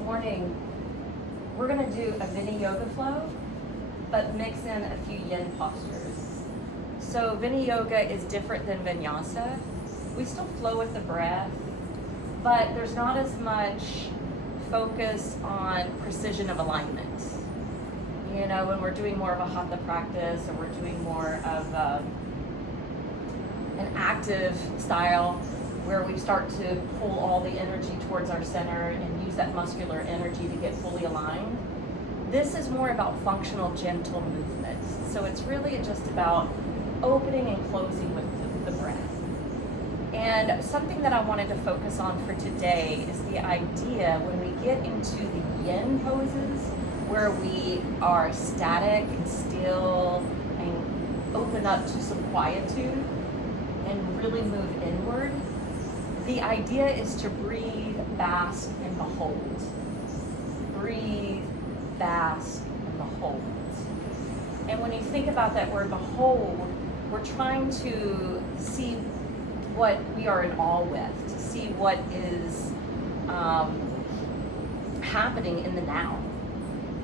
morning, we're going to do a Vinyasa flow, but mix in a few yin postures. So Vinyasa is different than Vinyasa. We still flow with the breath, but there's not as much focus on precision of alignment. You know, when we're doing more of a hatha practice, or we're doing more of an active style where we start to pull all the energy towards our center and use that muscular energy to get fully aligned. This is more about functional, gentle movement. So it's really just about opening and closing with the breath. And something that I wanted to focus on for today is the idea when we get into the yin poses, where we are static and still and open up to some quietude and really move inward. The idea is to breathe, bask, and behold. Breathe, bask, and behold. And when you think about that word behold, we're trying to see what we are in awe with, to see what is happening in the now.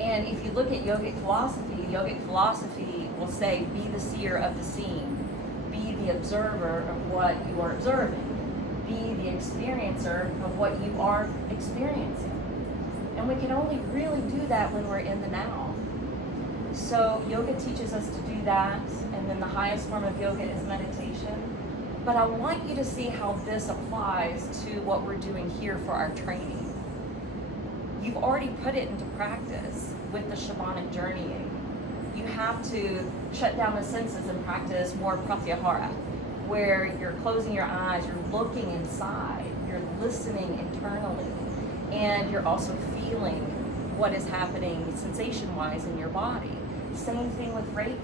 And if you look at yogic philosophy will say, be the seer of the seen, be the observer of what you are observing, be the experiencer of what you are experiencing. And we can only really do that when we're in the now. So yoga teaches us to do that, and then the highest form of yoga is meditation. But I want you to see how this applies to what we're doing here for our training. You've already put it into practice with the shamanic journeying. You have to shut down the senses and practice more pratyahara, where you're closing your eyes, you're looking inside, you're listening internally, and you're also feeling what is happening sensation-wise in your body. Same thing with Reiki.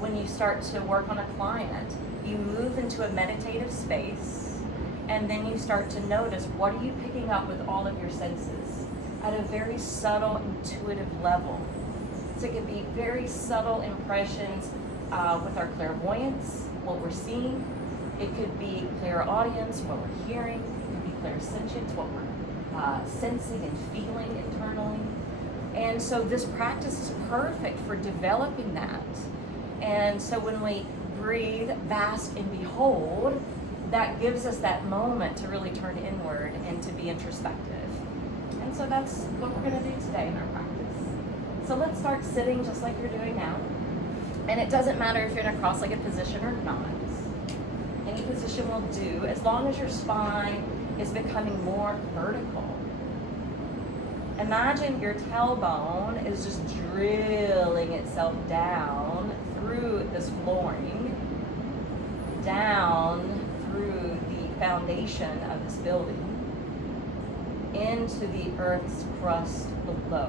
When you start to work on a client, you move into a meditative space, and then you start to notice what are you picking up with all of your senses at a very subtle, intuitive level. So it can be very subtle impressions with our clairvoyance, what we're seeing. It could be clairaudience, what we're hearing. It could be clairsentience, what we're sensing and feeling internally. And so this practice is perfect for developing that. And so when we breathe, bask, and behold, that gives us that moment to really turn inward and to be introspective. And so that's what we're going to do today in our practice. So let's start sitting just like you're doing now. And it doesn't matter if you're in a cross-legged position or not. Any position will do, as long as your spine is becoming more vertical. Imagine your tailbone is just drilling itself down through this flooring, down through the foundation of this building, into the earth's crust below.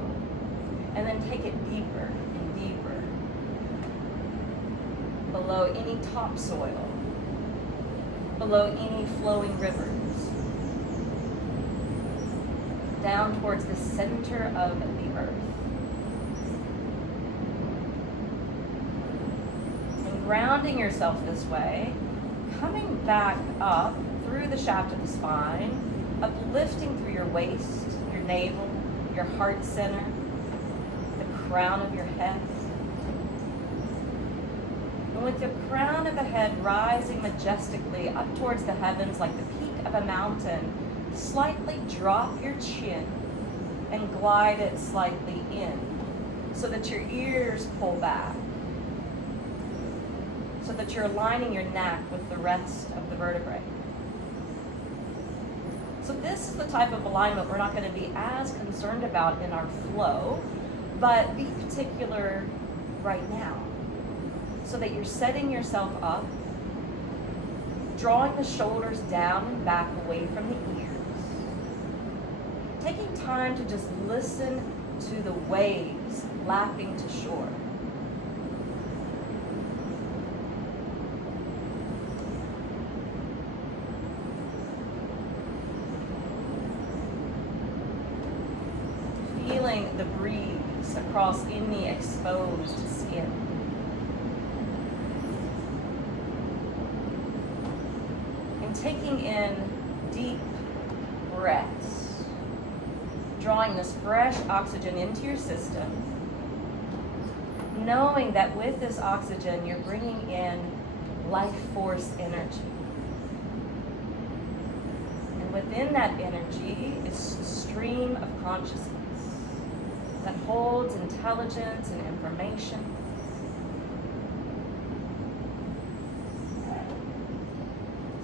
And then take it deeper and deeper, below any topsoil, below any flowing rivers, down towards the center of the earth. And grounding yourself this way, coming back up through the shaft of the spine, uplifting through your waist, your navel, your heart center, the crown of your head. And with the crown of the head rising majestically up towards the heavens like the peak of a mountain, slightly drop your chin and glide it slightly in so that your ears pull back, so that you're aligning your neck with the rest of the vertebrae. So this is the type of alignment we're not going to be as concerned about in our flow, but be particular right now so that you're setting yourself up, drawing the shoulders down and back away from the ears, taking time to just listen to the waves lapping to shore. Feeling the breeze across any exposed skin. And taking in deep breaths drawing this fresh oxygen into your system, knowing that with this oxygen, you're bringing in life force energy. And within that energy is a stream of consciousness that holds intelligence and information.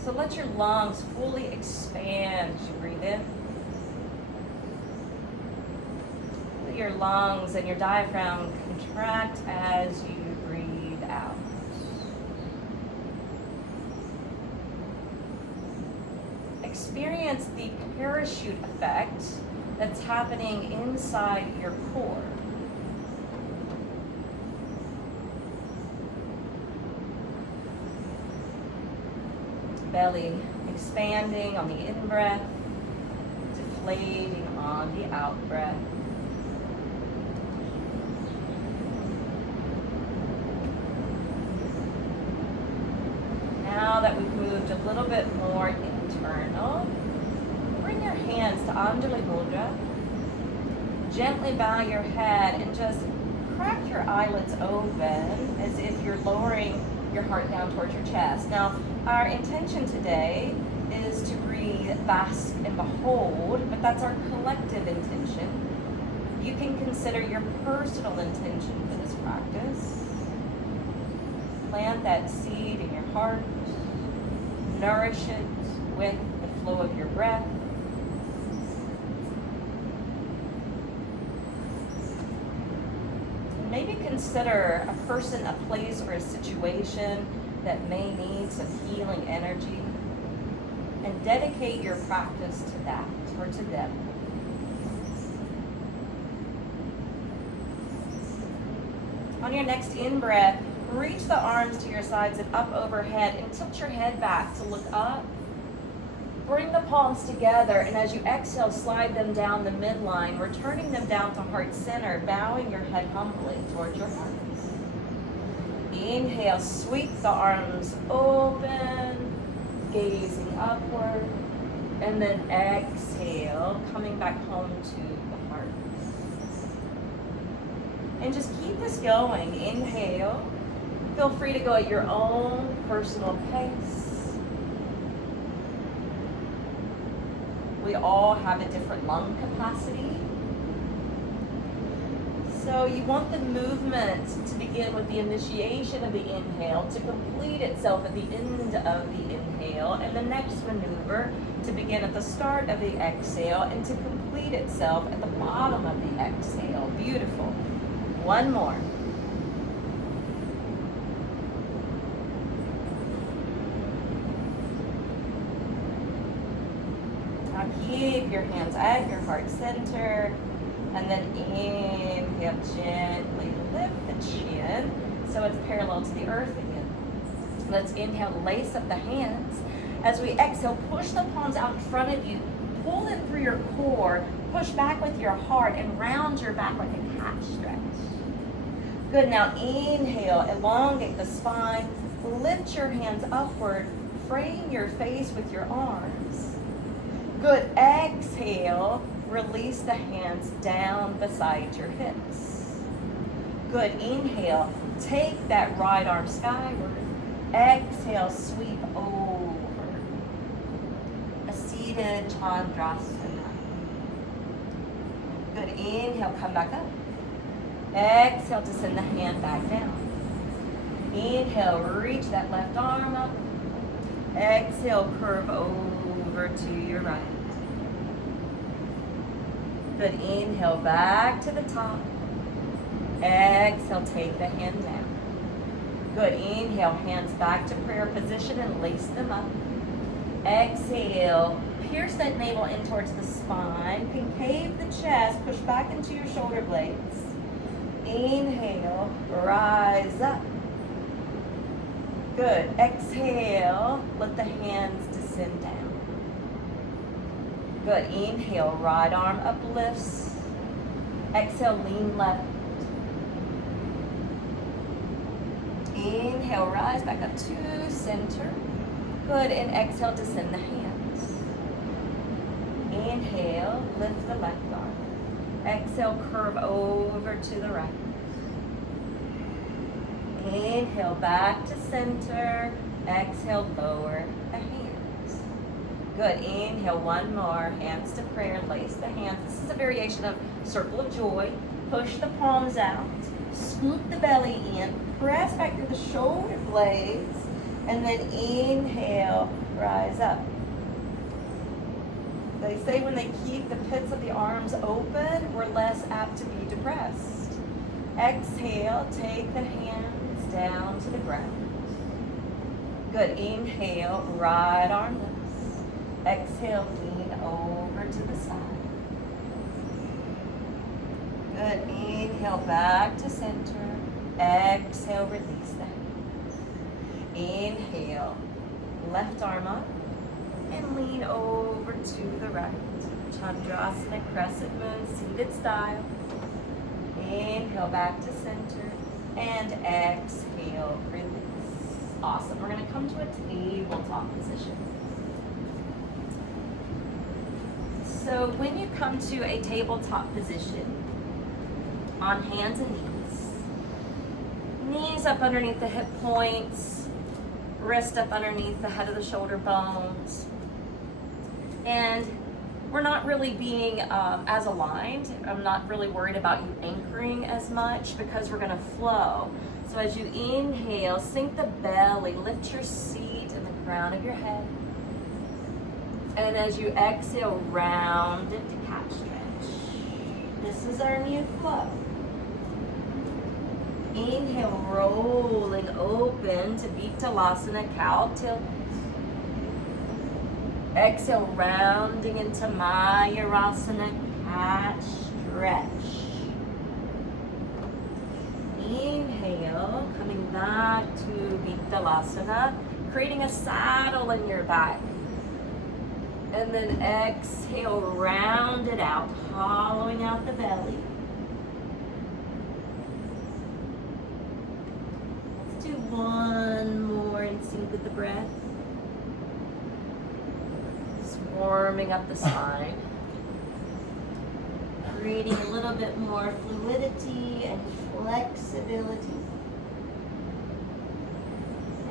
So let your lungs fully expand as you breathe in. Let your lungs and your diaphragm contract as you breathe out. Experience the parachute effect that's happening inside your core. Belly expanding on the in-breath, deflating on the out-breath. Now that we've moved a little bit more internal, bring your hands to Anjali Mudra. Gently bow your head and just crack your eyelids open as if you're lowering your heart down towards your chest. Now, our intention today is to breathe, bask, and behold, but that's our collective intention. You can consider your personal intention for this practice. Plant that seed in your heart. Nourish it with the flow of your breath. Maybe consider a person, a place, or a situation that may need some healing energy, and dedicate your practice to that or to them. On your next in-breath, reach the arms to your sides and up overhead and tilt your head back to look up. Bring the palms together, and as you exhale, slide them down the midline, returning them down to heart center, bowing your head humbly towards your heart. Inhale, sweep the arms open, gazing upward, and then exhale, coming back home to the heart. And just keep this going. Inhale. Feel free to go at your own personal pace. We all have a different lung capacity. So you want the movement to begin with the initiation of the inhale, to complete itself at the end of the inhale, and the next maneuver to begin at the start of the exhale and to complete itself at the bottom of the exhale. Beautiful. One more. Now keep your hands at your heart center, and then inhale, gently lift the chin so it's parallel to the earth again. Let's inhale, lace up the hands. As we exhale, push the palms out in front of you, pull them through your core, push back with your heart, and round your back like a cat stretch. Good, now inhale, elongate the spine, lift your hands upward, frame your face with your arms. Good, exhale, release the hands down beside your hips. Good, inhale, take that right arm skyward. Exhale, sweep over. A seated Chandrasana. Good, inhale, come back up. Exhale to send the hand back down. Inhale, reach that left arm up. Exhale, curve over to your right. Good, inhale, back to the top. Exhale, take the hand down. Good, inhale, hands back to prayer position and lace them up. Exhale, pierce that navel in towards the spine. Concave the chest, push back into your shoulder blades. Inhale, rise up. Good, exhale, let the hands descend down. Good, inhale, right arm uplifts. Exhale, lean left. Inhale, rise back up to center. Good, and exhale, descend the hands. Inhale, lift the left arm. Exhale, curve over to the right. Inhale, back to center. Exhale, lower the hands. Good, inhale, one more. Hands to prayer, lace the hands. This is a variation of circle of joy. Push the palms out, scoop the belly in, press back through the shoulder blades, and then inhale, rise up. They say when they keep the pits of the arms open, we're less apt to be depressed. Exhale, take the hands down to the ground. Good, inhale, right arm lifts. Exhale, lean over to the side. Good, inhale, back to center. Exhale, release the hands. Inhale, left arm up and lean over to the right. Chandrasana, crescent moon, seated style. Inhale, back to center, and exhale, release. Awesome. We're going to come to a tabletop position. So when you come to a tabletop position, on hands and knees up underneath the hip points, wrist up underneath the head of the shoulder bones, and we're not really being as aligned. I'm not really worried about you anchoring as much because we're gonna flow. So as you inhale, sink the belly, lift your seat and the crown of your head. And as you exhale, round it to cat stretch. This is our new flow. Inhale, rolling open to Vittalasana, cow tilt. Exhale, rounding into Mayurasana, cat stretch. Inhale, coming back to Vittalasana, creating a saddle in your back. And then exhale, round it out, hollowing out the belly. Let's do one more in sync with the breath. Warming up the spine, creating a little bit more fluidity and flexibility.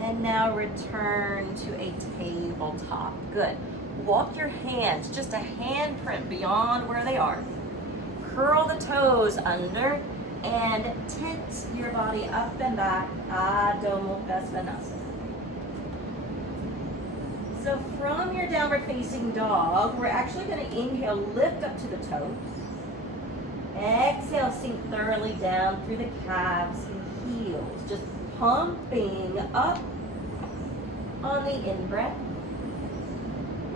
And now return to a tabletop. Good. Walk your hands just a handprint beyond where they are. Curl the toes under and tense your body up and back. Adho Mukha Svanasana. So from your downward facing dog, we're actually going to inhale, lift up to the toes. Exhale, sink thoroughly down through the calves and heels. Just pumping up on the in-breath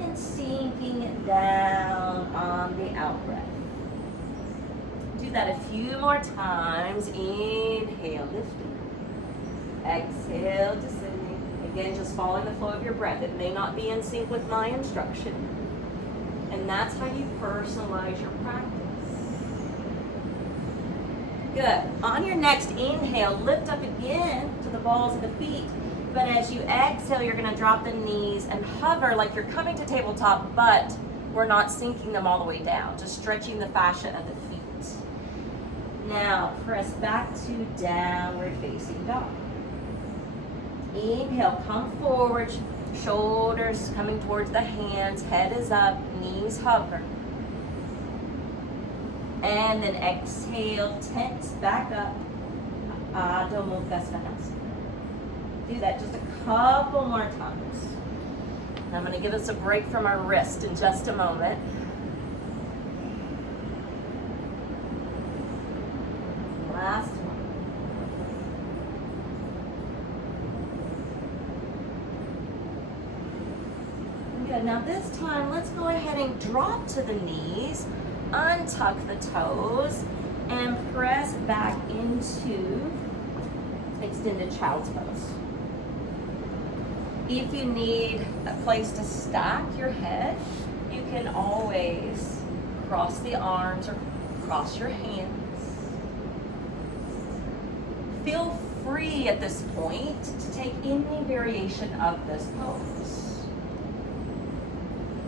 and sinking down on the out-breath. Do that a few more times. Inhale, lifting. Exhale, descending. Again, just following the flow of your breath. It may not be in sync with my instruction. And that's how you personalize your practice. Good. On your next inhale, lift up again to the balls of the feet. But as you exhale, you're going to drop the knees and hover like you're coming to tabletop, but we're not sinking them all the way down. Just stretching the fascia of the feet. Now, press back to downward facing dog. Inhale, come forward, shoulders coming towards the hands, head is up, knees hover. And then exhale, tense back up, Adho Mukha Svanasana. Do that just a couple more times. And I'm going to give us a break from our wrist in just a moment. Last one. Good. Now this time, let's go ahead and drop to the knees, untuck the toes, and press back into extended child's pose. If you need a place to stack your head, you can always cross the arms or cross your hands. Feel free at this point to take any variation of this pose.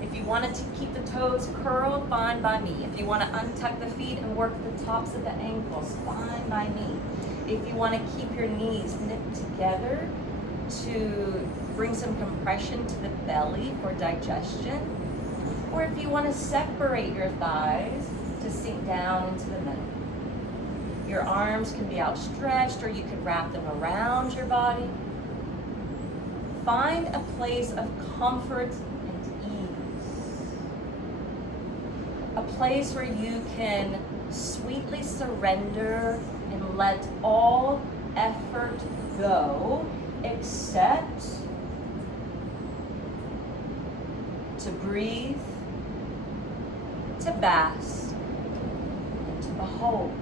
If you wanted to keep the toes curled, fine by me. If you want to untuck the feet and work the tops of the ankles, fine by me. If you want to keep your knees nipped together to bring some compression to the belly for digestion, or if you want to separate your thighs to sink down into the middle. Your arms can be outstretched, or you could wrap them around your body. Find a place of comfort and ease. A place where you can sweetly surrender and let all effort go, except to breathe, to bask, and to behold.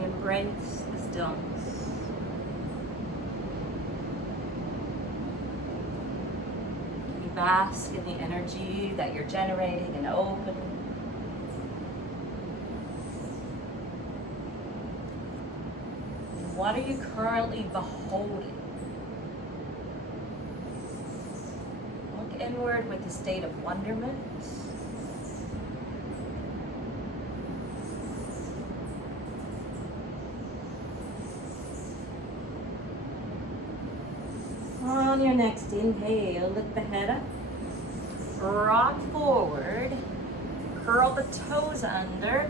Embrace the stillness. You bask in the energy that you're generating and opening. What are you currently beholding? Look inward with a state of wonderment. On your next inhale, lift the head up, rock forward, curl the toes under,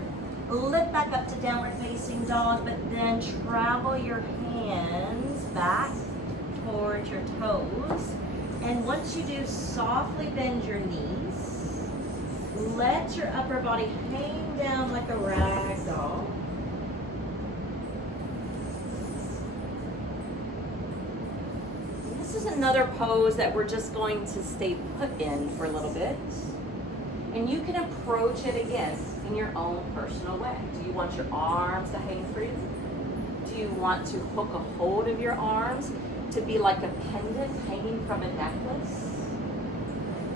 lift back up to downward facing dog, but then travel your hands back towards your toes. And once you do, softly bend your knees. Let your upper body hang down like a rag doll. This is another pose that we're just going to stay put in for a little bit. And you can approach it again in your own personal way. Do you want your arms to hang free? Do you want to hook a hold of your arms to be like a pendant hanging from a necklace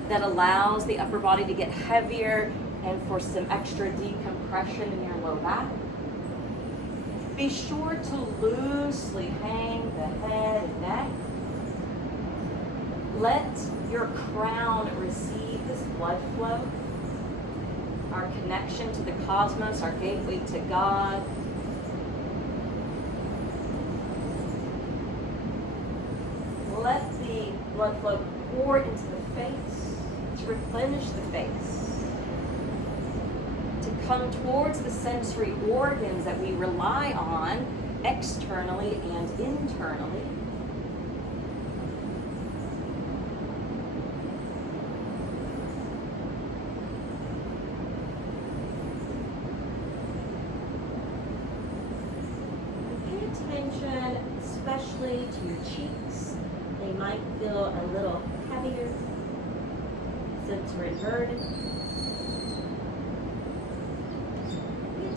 that allows the upper body to get heavier and for some extra decompression in your low back? Be sure to loosely hang the head and neck. Let your crown receive this blood flow, our connection to the cosmos, our gateway to God. Let the blood flow pour into the face, to replenish the face, to come towards the sensory organs that we rely on externally and internally. Attention, especially to your cheeks. They might feel a little heavier since we're inverted.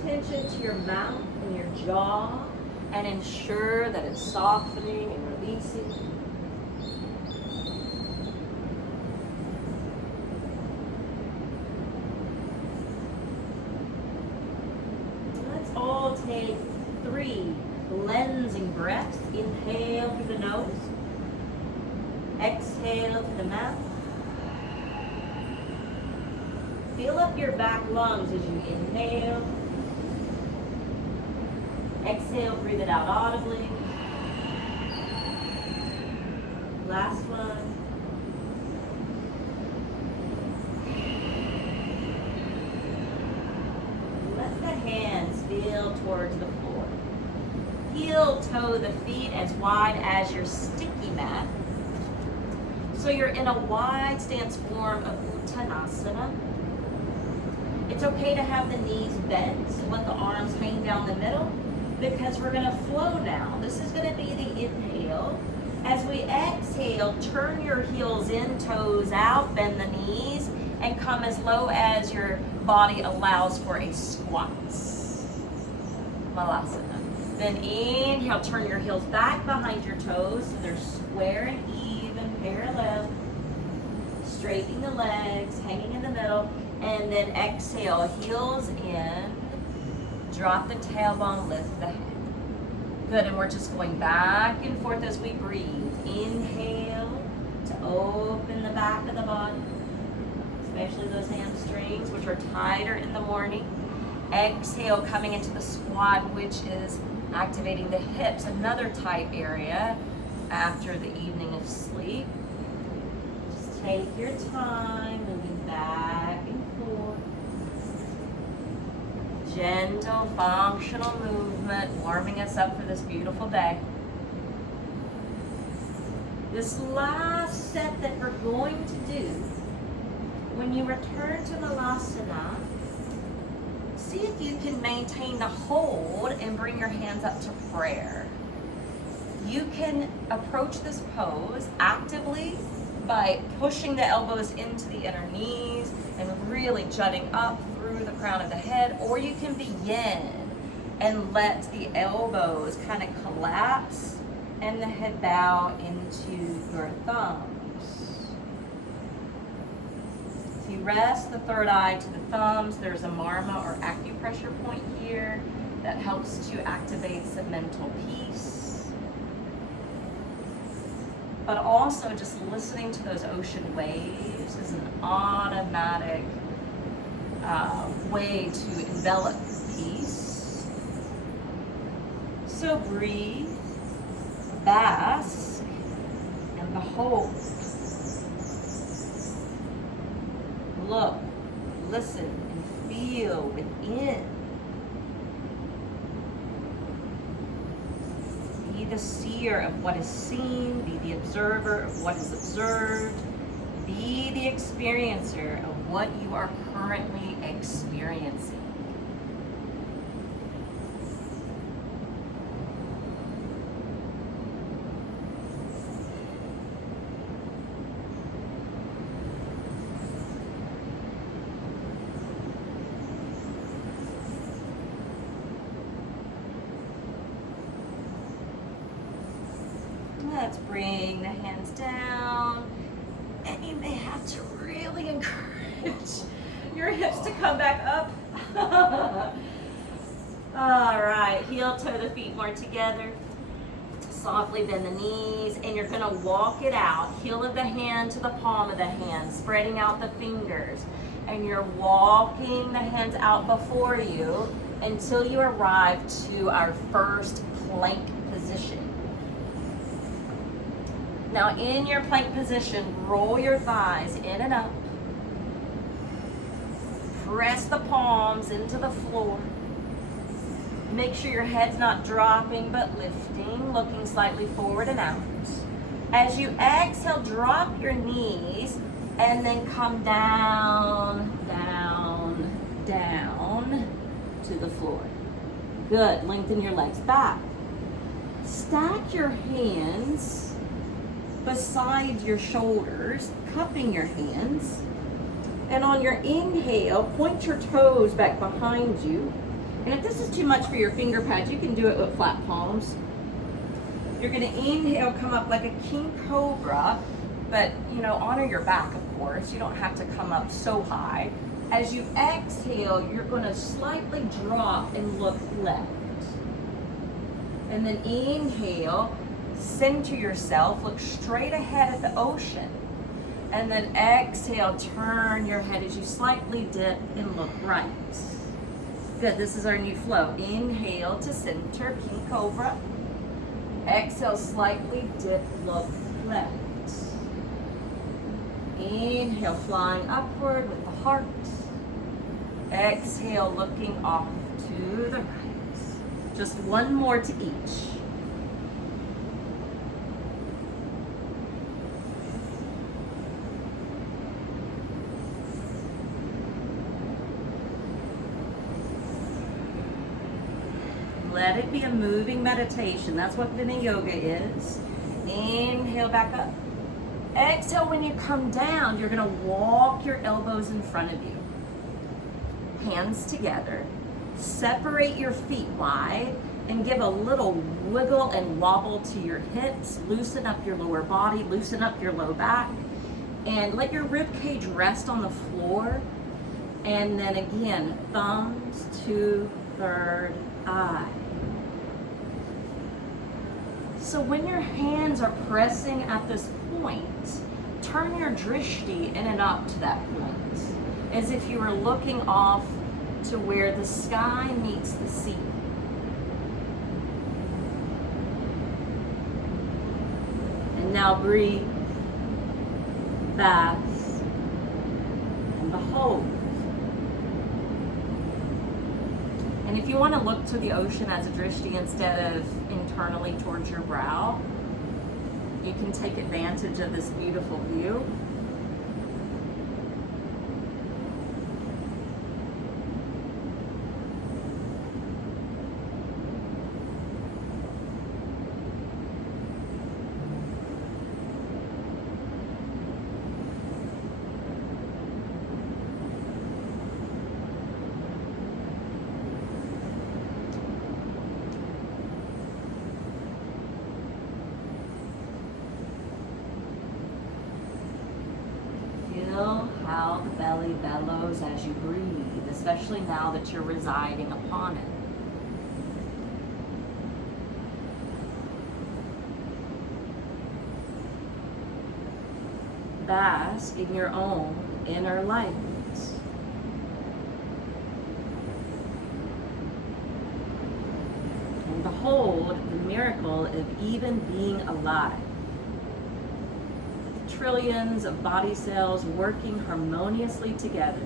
Pay attention to your mouth and your jaw and ensure that it's softening and releasing. Let's all take 3 cleansing breaths. Inhale through the nose. Exhale through the mouth. Fill up your back lungs as you inhale. Exhale, breathe it out audibly. Last one. Let the hands feel towards the floor. Heel toe the feet as wide as your sticky mat. So you're in a wide stance form of Uttanasana. It's okay to have the knees bent, so let the arms hang down the middle, because we're gonna flow now. This is gonna be the inhale. As we exhale, turn your heels in, toes out, bend the knees, and come as low as your body allows for a squat. Malasana. Then inhale, turn your heels back behind your toes so they're square and even, parallel. Straightening the legs, hanging in the middle, and then exhale, heels in, drop the tailbone, lift the head. Good, and we're just going back and forth as we breathe. Inhale to open the back of the body, especially those hamstrings, which are tighter in the morning. Exhale, coming into the squat, which is activating the hips, another tight area after the evening of sleep. Just take your time, moving back and forth. Gentle, functional movement, warming us up for this beautiful day. This last set that we're going to do, when you return to Malasana, see if you can maintain the hold and bring your hands up to prayer. You can approach this pose actively by pushing the elbows into the inner knees and really jutting up through the crown of the head, or you can begin and let the elbows kind of collapse and the head bow into your thumbs. If you rest the third eye to the thumbs, there's a marma or acupressure point here that helps to activate some mental peace. But also just listening to those ocean waves is an automatic way to envelop peace. So breathe, bask, and behold. Look, listen, and feel within. Be the seer of what is seen, be the observer of what is observed, be the experiencer of what you are currently experiencing. Let's bring the hands down, and you may have to really encourage your hips to come back up. All right, heel toe the feet more together. Softly bend the knees, and you're gonna walk it out. Heel of the hand to the palm of the hand, spreading out the fingers. And you're walking the hands out before you until you arrive to our first plank position. Now in your plank position, roll your thighs in and up. Press the palms into the floor. Make sure your head's not dropping but lifting, looking slightly forward and out. As you exhale, drop your knees and then come down, down, down to the floor. Good, lengthen your legs back. Stack your hands beside your shoulders, cupping your hands. And on your inhale, point your toes back behind you. And if this is too much for your finger pads, you can do it with flat palms. You're gonna inhale, come up like a king cobra, but honor your back, of course. You don't have to come up so high. As you exhale, you're gonna slightly drop and look left. And then inhale, center yourself, look straight ahead at the ocean. And then exhale, turn your head as you slightly dip and look right. Good, this is our new flow. Inhale to center, king cobra. Exhale, slightly dip, look left. Inhale, flying upward with the heart. Exhale, looking off to the right. Just one more to each. Let it be a moving meditation. That's what Vina Yoga is. Inhale back up. Exhale, when you come down, you're gonna walk your elbows in front of you. Hands together. Separate your feet wide and give a little wiggle and wobble to your hips. Loosen up your lower body, loosen up your low back, and let your rib cage rest on the floor. And then again, thumbs to third eye. So when your hands are pressing at this point, turn your drishti in and up to that point, as if you were looking off to where the sky meets the sea. And now breathe, bask, and behold. And if you want to look to the ocean as a drishti instead of internally towards your brow, you can take advantage of this beautiful view. Feel how the belly bellows as you breathe, especially now that you're residing upon it. Bask in your own inner light. And behold the miracle of even being alive. Trillions of body cells working harmoniously together.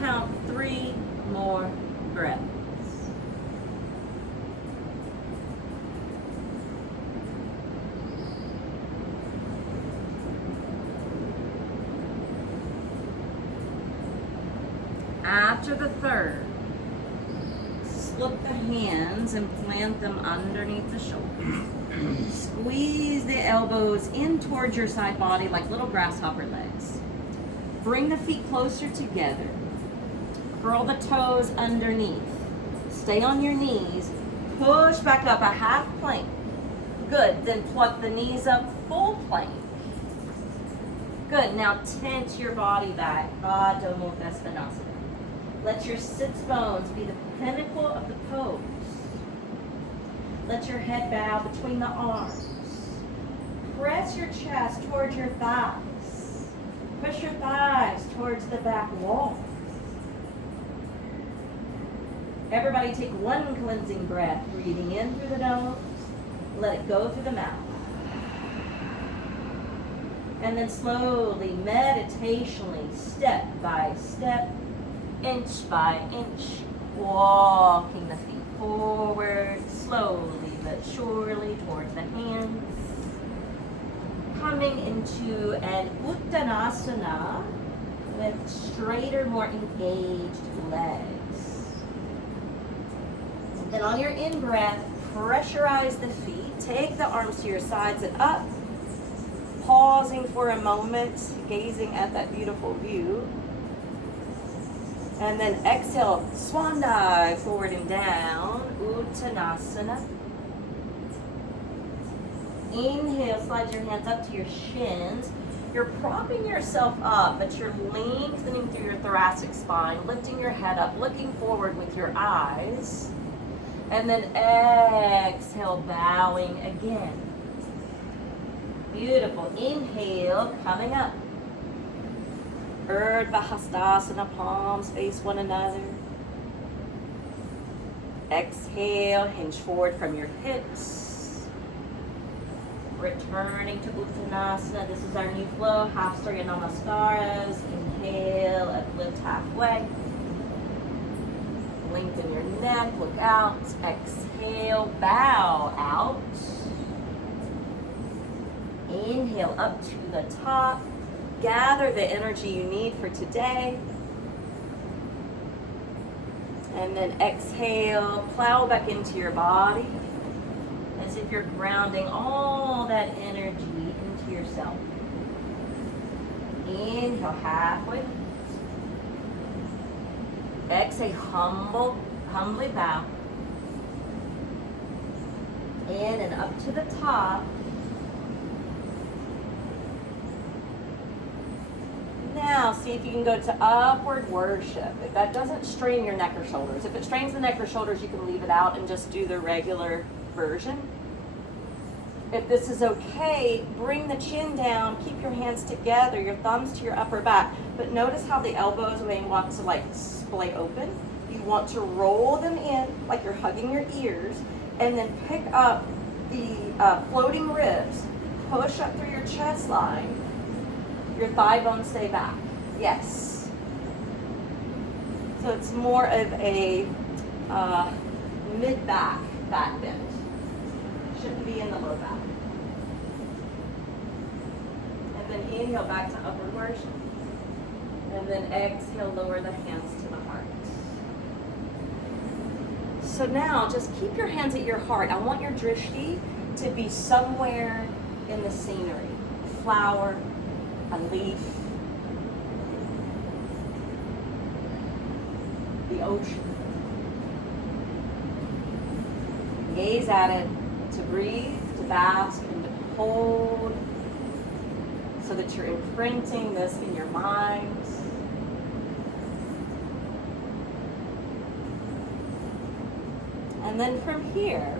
Count 3 more breaths. After the third, slip the hands and plant them underneath the shoulders. Squeeze the elbows in towards your side body like little grasshopper legs. Bring the feet closer together. Curl the toes underneath. Stay on your knees. Push back up a half plank. Good. Then pluck the knees up full plank. Good. Now tense your body back. Adho Mukha Svanasana. Let your sits bones be the pinnacle of the pose. Let your head bow between the arms. Press your chest towards your thighs. Push your thighs towards the back wall. Everybody take one cleansing breath, breathing in through the nose, let it go through the mouth. And then slowly, meditationally, step by step, inch by inch, walking the feet forward, slowly but surely towards the hands. Coming into an Uttanasana with straighter, more engaged legs. Then on your in-breath, pressurize the feet. Take the arms to your sides and up. Pausing for a moment, gazing at that beautiful view. And then exhale, swan dive, forward and down, Uttanasana. Inhale, slide your hands up to your shins. You're propping yourself up, but you're lengthening through your thoracic spine, lifting your head up, looking forward with your eyes. And then exhale, bowing again. Beautiful. Inhale, coming up. Urdhva Hastasana, palms face one another. Exhale, hinge forward from your hips. Returning to Uttanasana. This is our new flow, half Surya Namaskaras. Inhale, uplift halfway. Lengthen your neck, look out. Exhale, bow out. Inhale up to the top. Gather the energy you need for today. And then exhale, plow back into your body as if you're grounding all that energy into yourself. Inhale, halfway. Exhale, humbly bow. In and up to the top. Now, see if you can go to upward worship. If that doesn't strain your neck or shoulders. If it strains the neck or shoulders, you can leave it out and just do the regular version. If this is okay, bring the chin down, keep your hands together, your thumbs to your upper back. But notice how the elbows, when you want to like splay open, you want to roll them in like you're hugging your ears, and then pick up the floating ribs, push up through your chest line. Your thigh bones stay back. Yes. So it's more of a mid-back back bend. Shouldn't be in the low back. And then inhale back to upward worship. And then exhale, lower the hands to the heart. So now just keep your hands at your heart. I want your drishti to be somewhere in the scenery. A flower, a leaf, the ocean. Gaze at it, to breathe, to bask, and to hold, so that you're imprinting this in your mind. And then from here,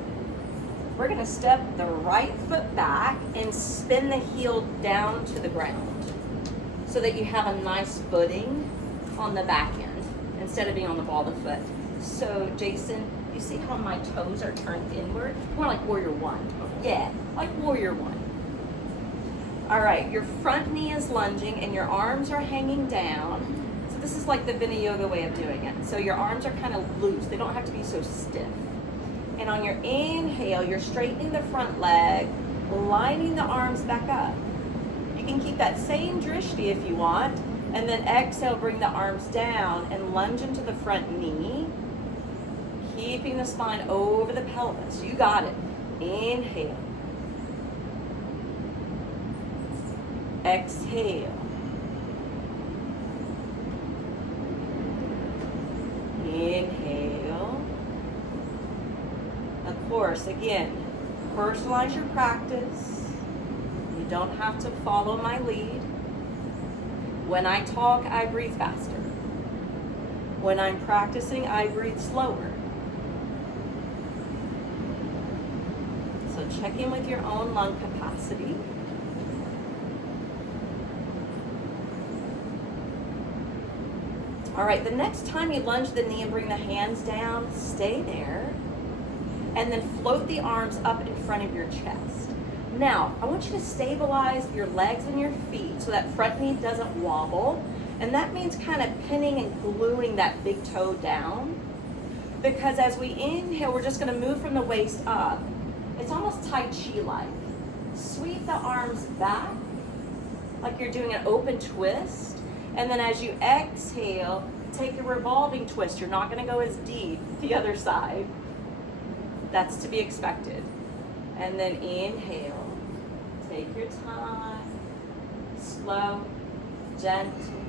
we're going to step the right foot back and spin the heel down to the ground so that you have a nice footing on the back end instead of being on the ball of the foot. So Jason, you see how my toes are turned inward? More like warrior one. Yeah, like warrior one. All right, your front knee is lunging and your arms are hanging down. So this is like the Vinyasa way of doing it. So your arms are kind of loose. They don't have to be so stiff. And on your inhale, you're straightening the front leg, lining the arms back up. You can keep that same drishti if you want, and then exhale, bring the arms down and lunge into the front knee, keeping the spine over the pelvis. You got it. Inhale. Exhale. Inhale. Of course, again, personalize your practice. You don't have to follow my lead. When I talk, I breathe faster. When I'm practicing, I breathe slower. So check in with your own lung capacity. All right, the next time you lunge the knee and bring the hands down, stay there. And then float the arms up in front of your chest. Now, I want you to stabilize your legs and your feet so that front knee doesn't wobble. And that means kind of pinning and gluing that big toe down. Because as we inhale, we're just gonna move from the waist up. It's almost Tai Chi-like. Sweep the arms back, like you're doing an open twist. And then as you exhale, take a revolving twist. You're not gonna go as deep the other side. That's to be expected. And then inhale. Take your time. Slow, gentle,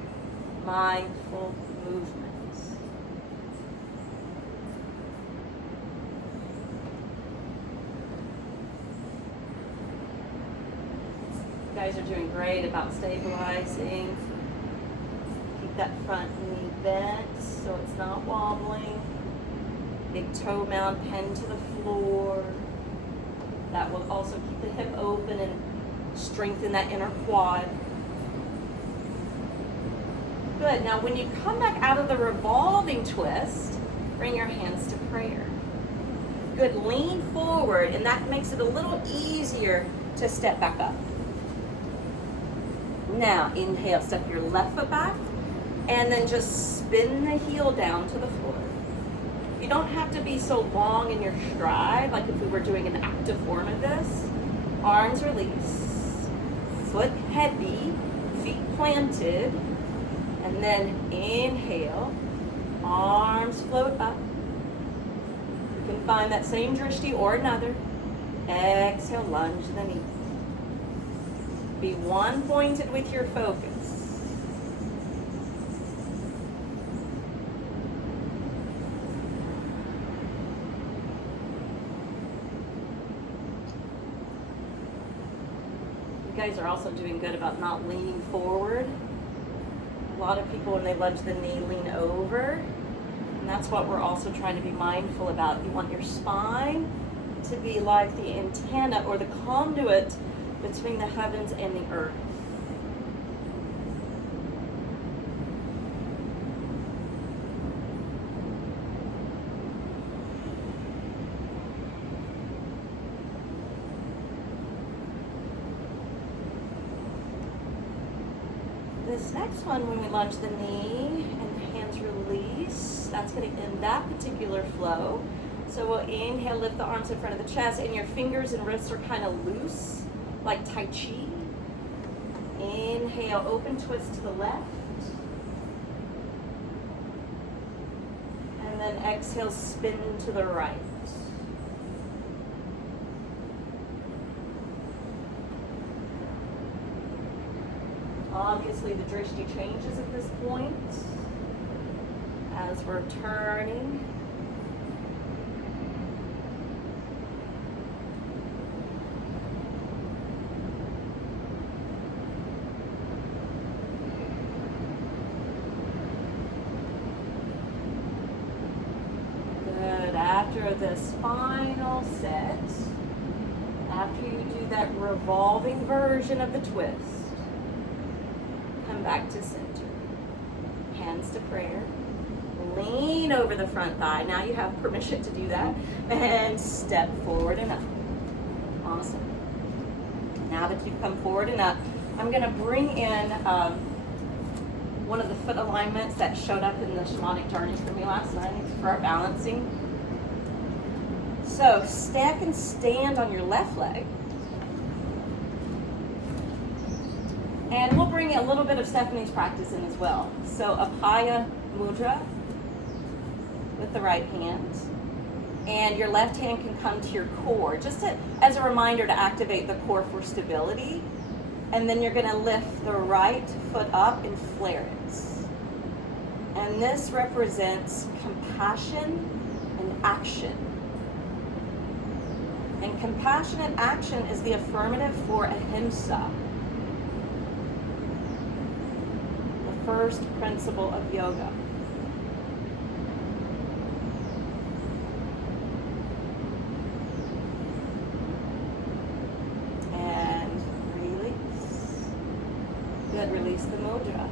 mindful movements. You guys are doing great about stabilizing. Keep that front knee bent so it's not wobbling. Big toe mound pinned to the floor. That will also keep the hip open and strengthen that inner quad. Good. Now when you come back out of the revolving twist, bring your hands to prayer. Good, lean forward, and that makes it a little easier to step back up. Now, inhale, step your left foot back, and then just spin the heel down to the floor. You don't have to be so long in your stride, like if we were doing an active form of this. Arms release, foot heavy, feet planted, and then inhale, arms float up. You can find that same drishti or another. Exhale, lunge the knee. Be one pointed with your focus. You guys are also doing good about not leaning forward. A lot of people, when they lunge the knee, lean over. And that's what we're also trying to be mindful about. You want your spine to be like the antenna or the conduit between the heavens and the earth. This next one, when we lunge the knee and the hands release, that's going to end that particular flow. So we'll inhale, lift the arms in front of the chest, and your fingers and wrists are kind of loose, like Tai Chi. Inhale, open twist to the left. And then exhale, spin to the right. Obviously, the drishti changes at this point as we're turning. Good. After this final set, after you do that revolving version of the twist, come back to center. Hands to prayer. Lean over the front thigh. Now you have permission to do that. And step forward and up. Awesome. Now that you've come forward and up, I'm going to bring in one of the foot alignments that showed up in the shamanic journey for me last night for our balancing. So stack and stand on your left leg. And we'll bring a little bit of Stephanie's practice in as well. So Apaya Mudra with the right hand. And your left hand can come to your core, just as a reminder to activate the core for stability. And then you're going to lift the right foot up and flare it. And this represents compassion and action. And compassionate action is the affirmative for ahimsa. First principle of yoga. And release. Good, release the mudra.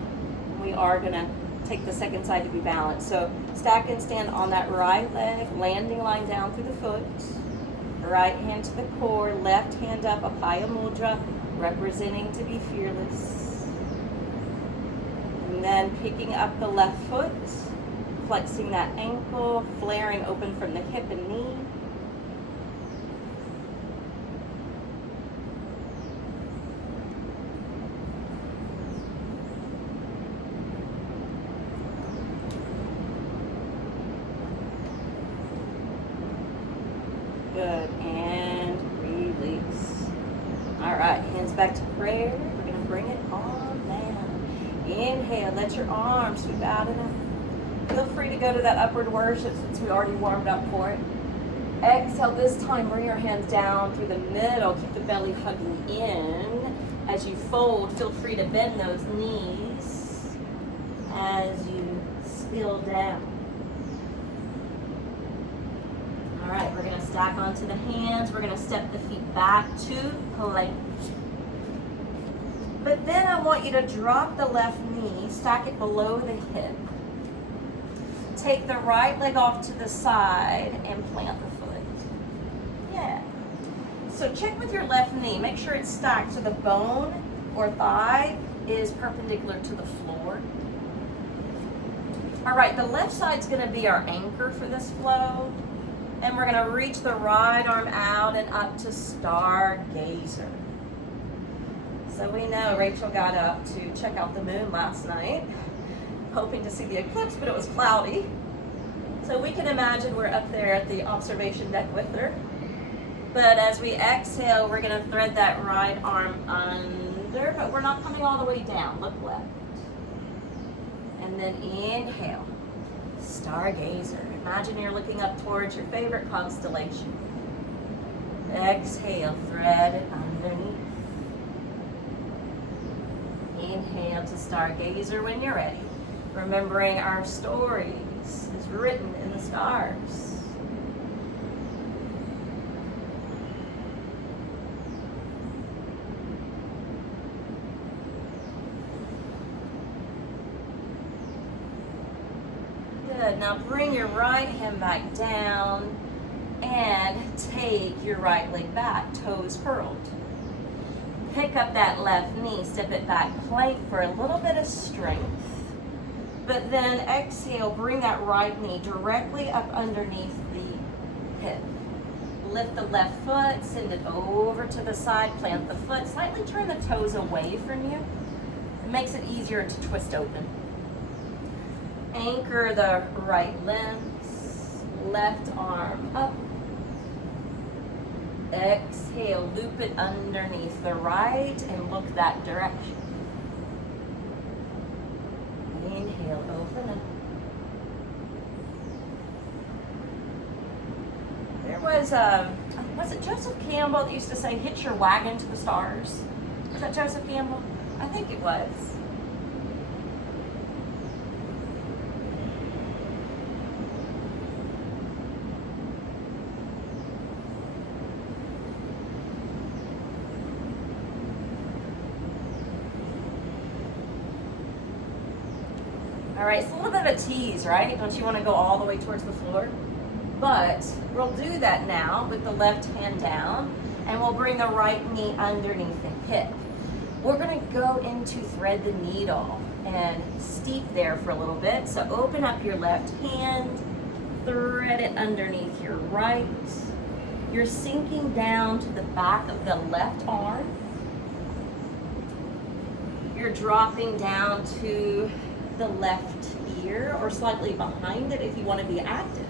We are going to take the second side to be balanced. So stack and stand on that right leg, landing line down through the foot. Right hand to the core, left hand up, Apaya Mudra, representing to be fearless. And then picking up the left foot, flexing that ankle, flaring open from the hip and knee. Good, and release. All right, hands back to prayer. We're going to bring it on down. Inhale, let your arms sweep out and up. Feel free to go to that upward worship since we already warmed up for it. Exhale, this time bring your hands down through the middle. Keep the belly hugging in. As you fold, feel free to bend those knees as you spill down. All right, we're going to stack onto the hands. We're going to step the feet back to plank. But then I want you to drop the left knee, stack it below the hip. Take the right leg off to the side and plant the foot. So check with your left knee. Make sure it's stacked so the bone or thigh is perpendicular to the floor. All right, the left side's gonna be our anchor for this flow. And we're gonna reach the right arm out and up to stargazer. So we know Rachel got up to check out the moon last night, hoping to see the eclipse, but it was cloudy. So we can imagine we're up there at the observation deck with her. But as we exhale, we're gonna thread that right arm under, but we're not coming all the way down. Look left. And then inhale, stargazer. Imagine you're looking up towards your favorite constellation. Exhale, thread it underneath. Inhale to stargazer when you're ready. Remembering our stories is written in the stars. Good. Now bring your right hand back down and take your right leg back, toes curled. Pick up that left knee, step it back, plank for a little bit of strength. But then exhale, bring that right knee directly up underneath the hip. Lift the left foot, send it over to the side, plant the foot, slightly turn the toes away from you. It makes it easier to twist open. Anchor the right limbs, left arm up. Exhale, loop it underneath the right and look that direction. Inhale, open up. There was it Joseph Campbell that used to say, hitch your wagon to the stars? Was that Joseph Campbell? I think it was. All right, it's a little bit of a tease, right? Don't you want to go all the way towards the floor? But we'll do that now with the left hand down, and we'll bring the right knee underneath the hip. We're gonna go into thread the needle and steep there for a little bit. So open up your left hand, thread it underneath your right. You're sinking down to the back of the left arm. You're dropping down to the left ear or slightly behind it if you want to be active.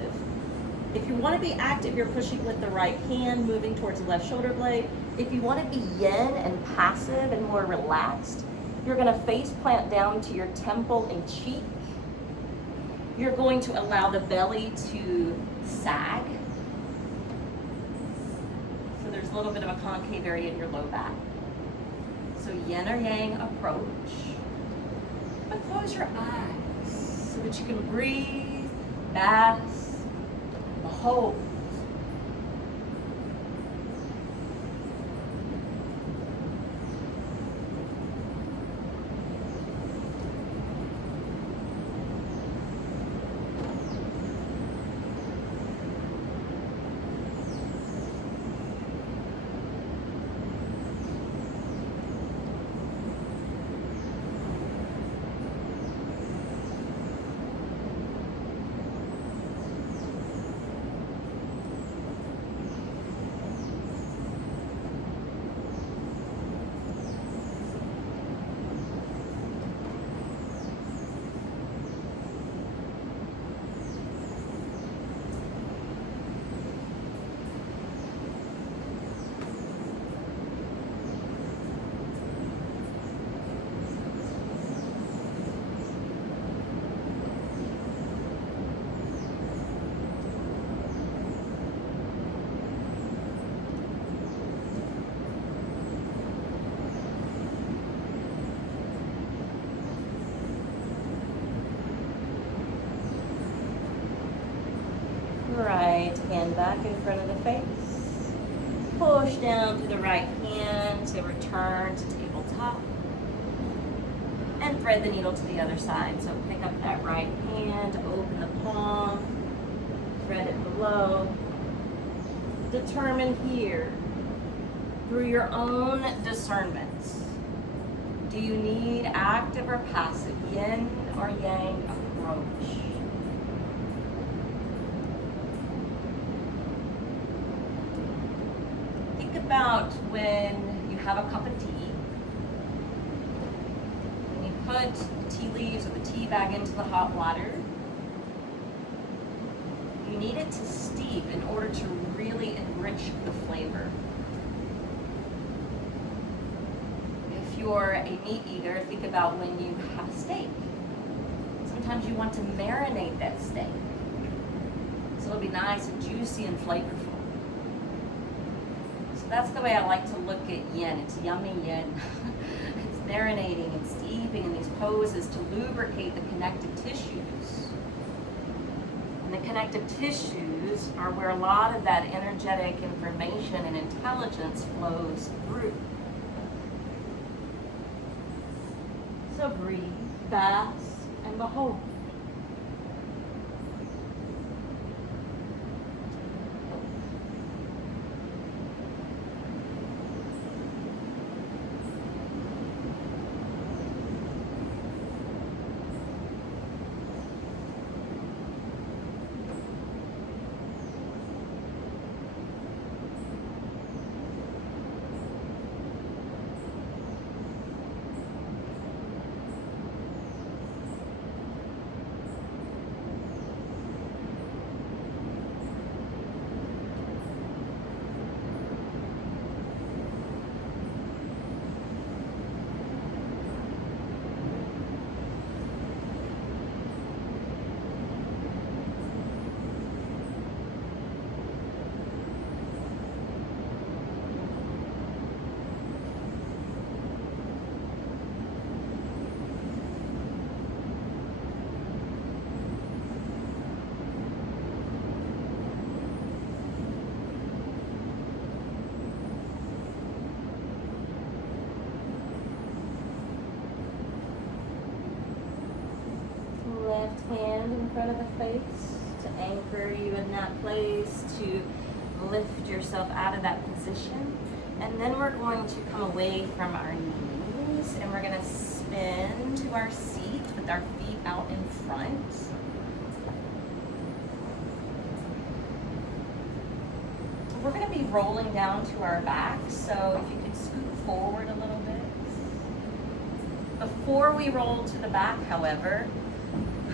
If you want to be active, you're pushing with the right hand, moving towards the left shoulder blade. If you want to be yin and passive and more relaxed, you're going to face plant down to your temple and cheek. You're going to allow the belly to sag. So there's a little bit of a concave area in your low back. So yin or yang approach. But close your eyes so that you can breathe, bask, behold. Right hand back in front of the face. Push down to the right hand to return to tabletop. And thread the needle to the other side. So pick up that right hand, open the palm, thread it below. Determine here through your own discernments. Do you need active or passive, yin or yang approach? Think about when you have a cup of tea and you put the tea leaves or the tea bag into the hot water. You need it to steep in order to really enrich the flavor. If you're a meat eater, think about when you have a steak. Sometimes you want to marinate that steak so it'll be nice and juicy and flavorful. So that's the way I like to look at yin. It's yummy yin. It's marinating and steeping in these poses to lubricate the connective tissues. And the connective tissues are where a lot of that energetic information and intelligence flows through. So breathe, bask, and behold. Left hand in front of the face to anchor you in that place, to lift yourself out of that position. And then we're going to come away from our knees and we're going to spin to our seat with our feet out in front. We're going to be rolling down to our back, so if you could scoot forward a little bit. Before we roll to the back, however,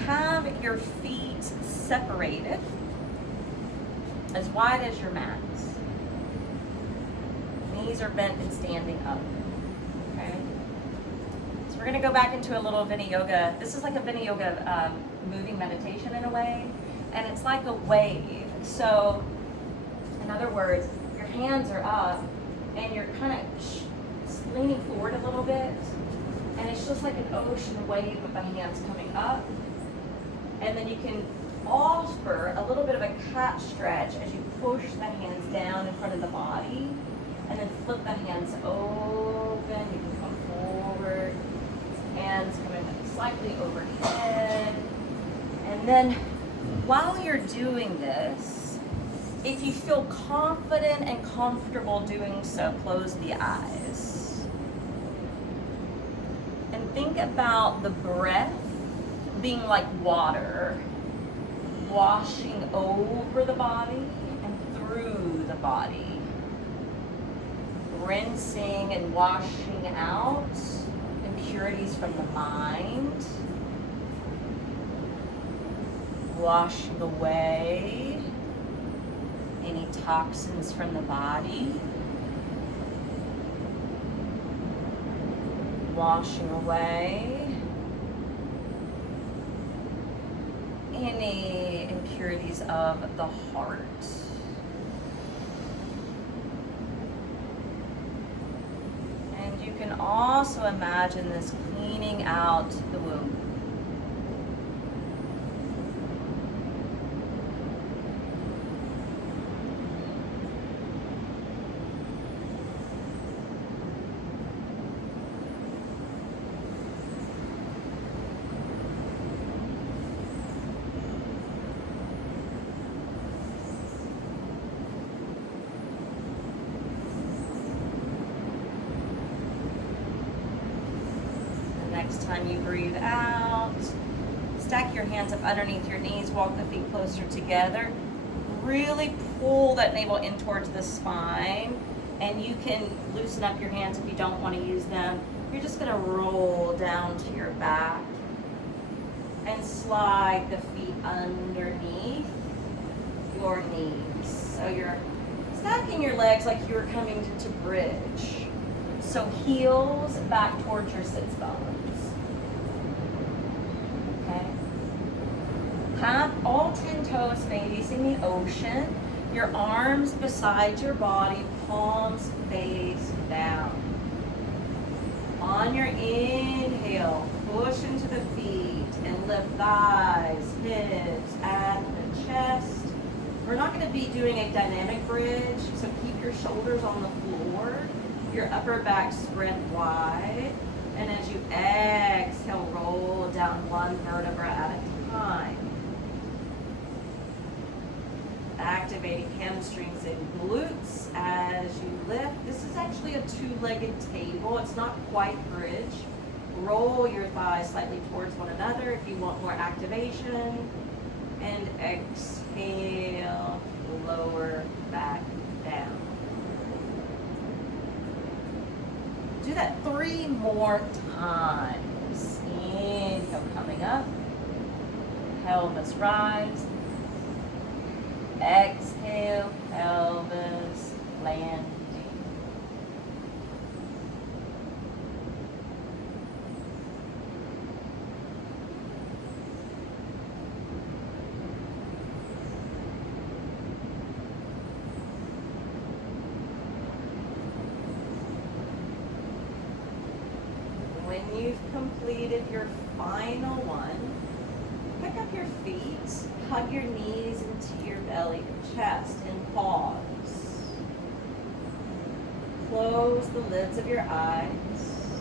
have your feet separated as wide as your mat. Knees are bent and standing up. Okay? So we're going to go back into a little Vinyasa. This is like a Vinyasa moving meditation in a way, and it's like a wave. So, in other words, your hands are up, and you're kind of leaning forward a little bit, and it's just like an ocean wave of the hands coming up. And then you can offer a little bit of a cat stretch as you push the hands down in front of the body, and then flip the hands open. You can come forward, hands coming slightly overhead. And then while you're doing this, if you feel confident and comfortable doing so, close the eyes. And think about the breath being like water, washing over the body and through the body, rinsing and washing out impurities from the mind, washing away any toxins from the body, washing away any impurities of the heart. And you can also imagine this cleaning out the womb. Next time you breathe out, stack your hands up underneath your knees, walk the feet closer together. Really pull that navel in towards the spine, and you can loosen up your hands if you don't want to use them. You're just going to roll down to your back and slide the feet underneath your knees. So you're stacking your legs like you're coming to bridge. So heels back towards your sits bones. Okay. Have all 10 toes facing the ocean. Your arms beside your body, palms face down. On your inhale, push into the feet and lift thighs, hips, and the chest. We're not going to be doing a dynamic bridge, so keep your shoulders on the floor, your upper back spread wide, and as you exhale, roll down one vertebra at a time. Activating hamstrings and glutes as you lift. This is actually a two-legged table. It's not quite bridge. Roll your thighs slightly towards one another if you want more activation. And exhale, lower back down. Do that 3 more times. Inhale, coming up. Pelvis rise. Exhale, pelvis landing. When you've completed your final one, pick up your feet, hug your knees into your belly, your chest, and pause. Close the lids of your eyes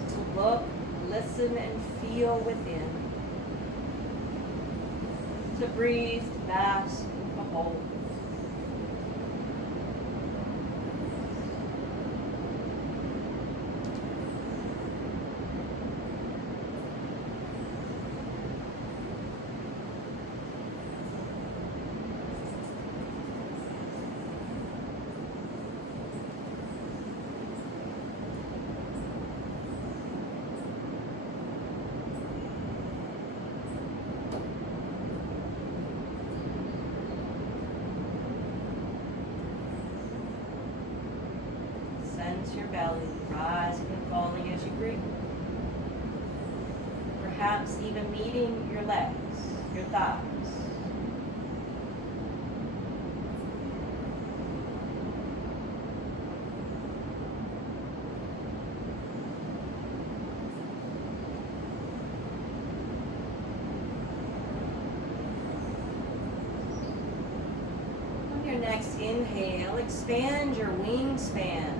to look, listen, and feel within. To breathe, to bask, to hold. Sense your belly rising and falling as you breathe. Perhaps even meeting your legs, your thighs. On your next inhale, expand your wingspan.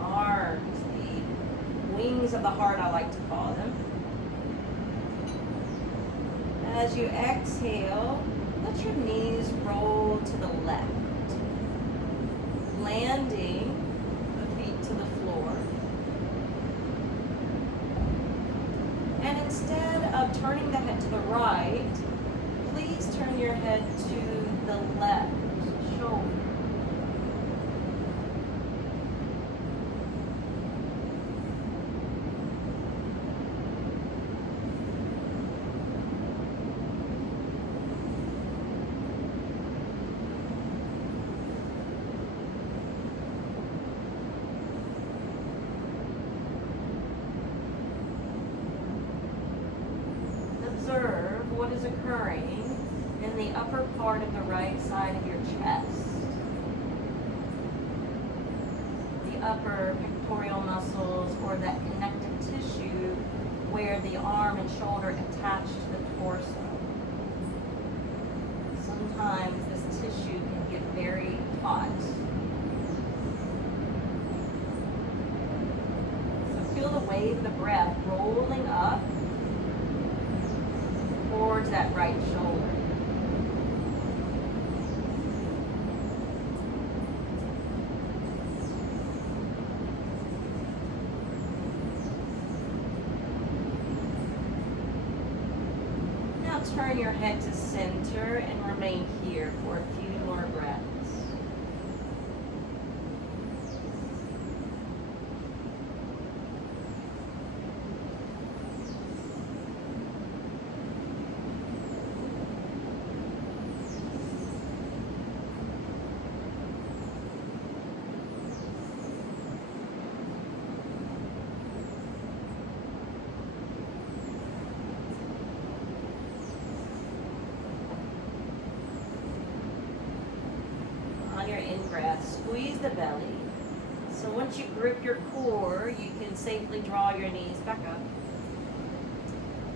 Arms, the wings of the heart, I like to call them. As you exhale, let your knees roll to the left, landing the feet to the floor. And instead of turning the head to the right, please turn your head to the left shoulder. Observe what is occurring in the upper part of the right side of your chest. The upper pectoral muscles, or that connective tissue where the arm and shoulder attach to the torso. Sometimes this tissue can get very hot. So feel the wave of the breath rolling up towards that right shoulder. turn your head to center and remain here for a few more breaths. On your in-breath, squeeze the belly. So once you grip your core, you can safely draw your knees back up.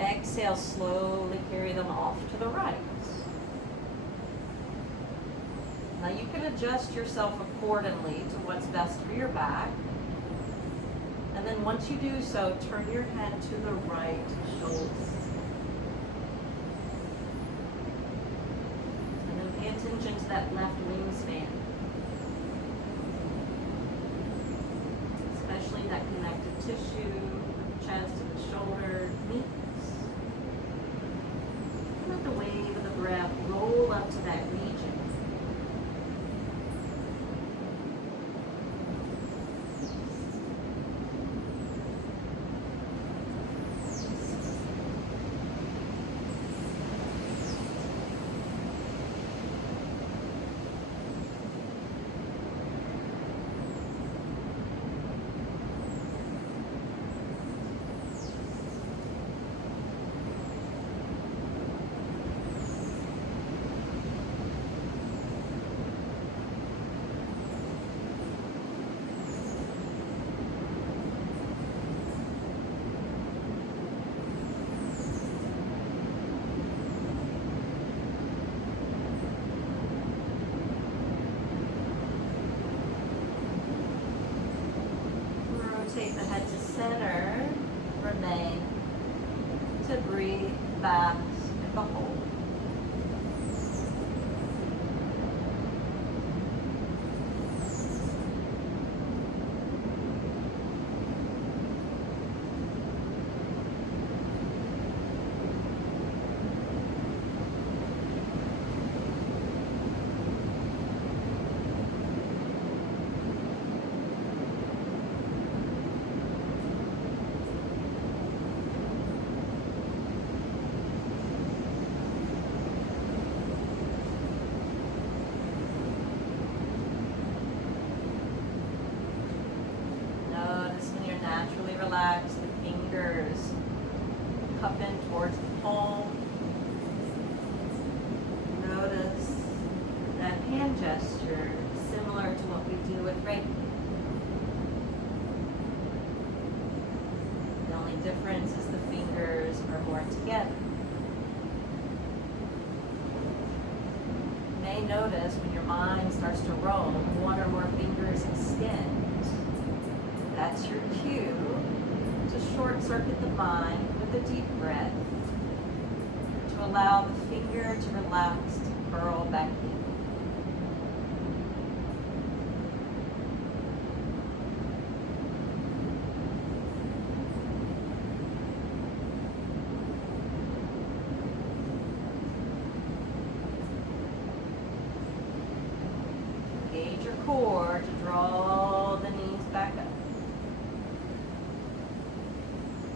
Exhale, slowly carry them off to the right. Now you can adjust yourself accordingly to what's best for your back. And then once you do so, turn your head to the right shoulder. And then pay attention to that left wingspan. Especially that connective tissue, the chest and the shoulder meets. Let the wave of the breath roll up to that region. Rotate the head to center, remain, to breathe, bask, and behold. Relax the fingers, cup in towards the palm. Notice that hand gesture, similar to what we do with Reiki. The only difference is the fingers are more together. You may notice when your mind starts to roam, one or more fingers extend. That's your cue to short circuit the mind with a deep breath, to allow the finger to relax, to curl back in. Engage your core to draw the knees back up.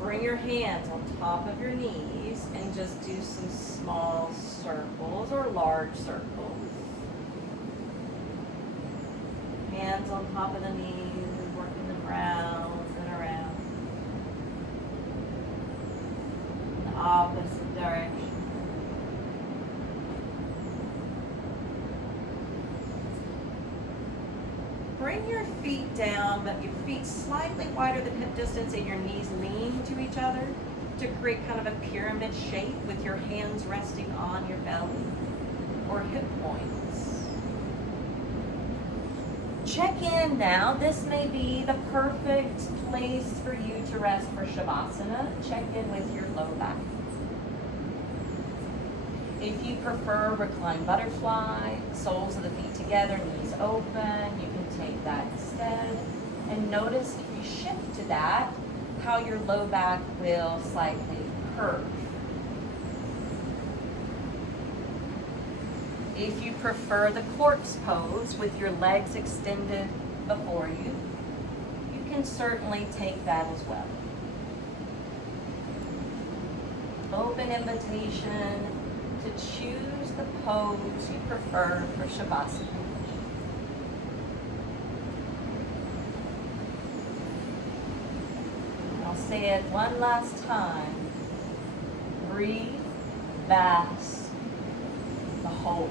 Bring your hands on top of your knees and just do some small circles or large circles. Hands on top of the knees, working them round and around. The opposite direction. Bring your feet down, but your feet slightly wider than hip distance and your knees lean to each other to create kind of a pyramid shape with your hands resting on your belly or hip points. Check in now. This may be the perfect place for you to rest for Shavasana. Check in with your low back. If you prefer reclined butterfly, soles of the feet together, knees open, you can take that instead. And notice if you shift to that, how your low back will slightly curve. If you prefer the corpse pose with your legs extended before you, you can certainly take that as well. Open invitation to choose the pose you prefer for Shavasana. I'll say it one last time. Breathe, bask, the hold.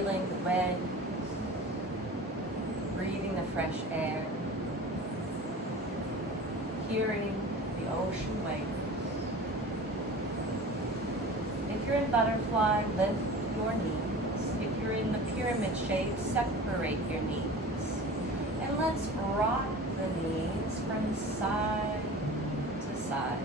feeling the wind, breathing the fresh air, hearing the ocean waves. If you're in butterfly, lift your knees. If you're in the pyramid shape, separate your knees. And let's rock the knees from side to side.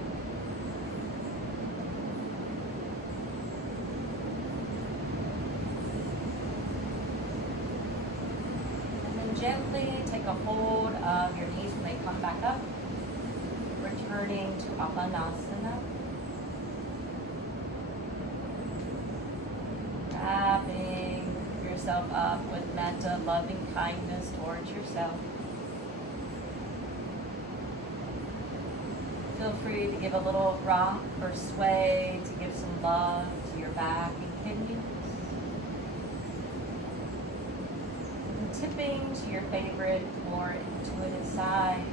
And then gently take a hold of your knees when they come back up, returning to Apanasana. Wrapping yourself up with metta, loving kindness towards yourself. Feel free to give a little rock or sway to give some love to your back and kidneys. And tipping to your favorite, more intuitive side.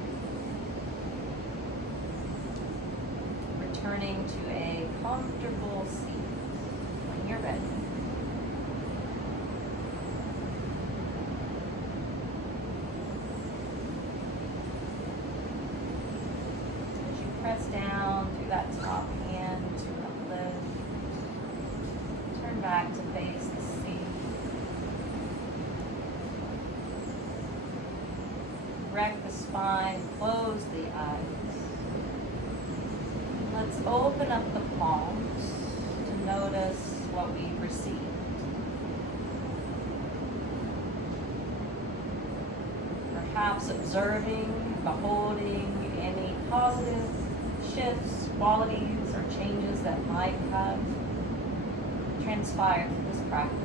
Returning to a comfortable seat when you're ready. Press down through that top hand to uplift. Turn back to face the sea. Erect the spine, close the eyes. Let's open up the palms to notice what we've received. Perhaps observing, beholding any positive shifts, qualities, or changes that might have transpired through this practice.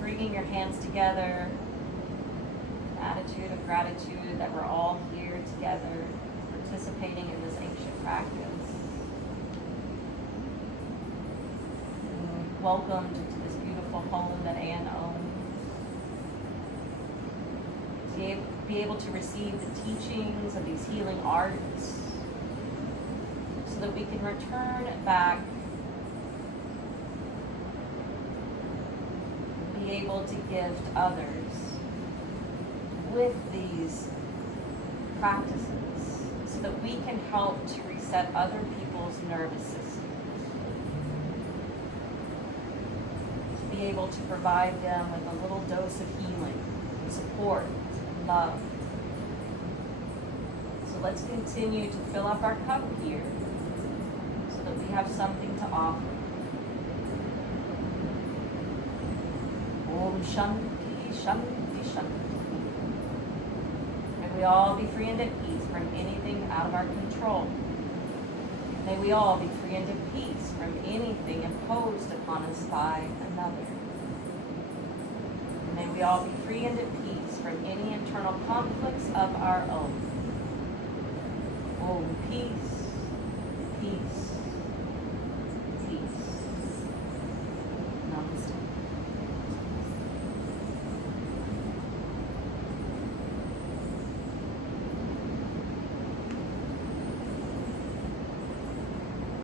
Bringing your hands together, an attitude of gratitude that we're all here together, participating in this ancient practice. Welcomed to this beautiful home that Anne owns. To be able to receive the teachings of these healing arts so that we can return back, be able to gift others with these practices so that we can help to reset other people's nervous systems. Be able to provide them with a little dose of healing, support, and love. So let's continue to fill up our cup here so that we have something to offer. Om Shanti, Shanti, Shanti. May we all be free and at peace from anything out of our control. May we all be free and at peace from anything imposed upon us by another. May we all be free and at peace from any internal conflicts of our own. Om peace.